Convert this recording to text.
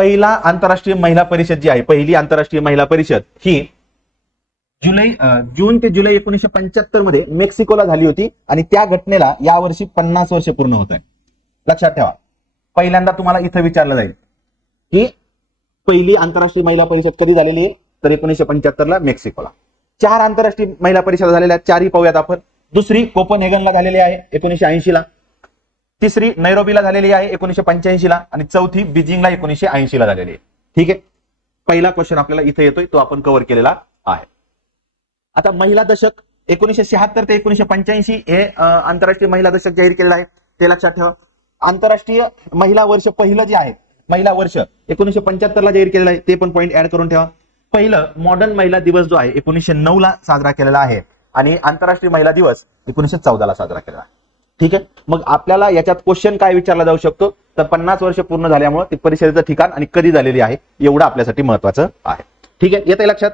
पहिला आंतरराष्ट्रीय महिला परिषद जी आहे, पहिली आंतरराष्ट्रीय महिला परिषद ही जून ते जुलै 1975 मध्ये मेक्सिकोला झाली होती आणि त्या घटनेला यावर्षी 50 वर्ष पूर्ण होत आहे. लक्षात ठेवा, पहिल्यांदा तुम्हाला इथं विचारलं जाईल की पहिली आंतरराष्ट्रीय महिला परिषद कधी झालेली आहे, तर 1975 ला मेक्सिकोला. 4 आंतरराष्ट्रीय महिला परिषद झालेल्या आहेत, 4ही पाहूयात आपण. दुसरी कोपनहेगनला झालेली आहे 1980 ला, तिसरी नैरोबीला झालेली आहे 1985 ला आणि चौथी बीजिंगला 1980 ला झालेली आहे. ठीक आहे, पहिला क्वेश्चन आपल्याला इथे येतोय, तो आपण कव्हर केलेला आहे. आता महिला दशक 1976 ते 1985 हे आंतरराष्ट्रीय महिला दशक जाहीर केलेलं आहे, ते लक्षात ठेवा. आंतरराष्ट्रीय महिला वर्ष पहिलं जे आहे, महिला वर्ष 1975 ला जाहीर केलेलं आहे, ते पण पॉईंट ऍड करून ठेवा. पहिलं मॉडर्न महिला दिवस जो आहे 1909 ला साजरा केलेला आहे आणि आंतरराष्ट्रीय महिला दिवस 1914 ला साजरा केलेला आहे. ठीक आहे, मग आपल्याला याच्यात क्वेश्चन काय विचारला जाऊ शकतो, तर 50 वर्ष पूर्ण झाल्यामुळे ते परिषदेचं ठिकाण आणि कधी झालेली आहे एवढं आपल्यासाठी महत्वाचं आहे. ठीक आहे, येतंय लक्षात.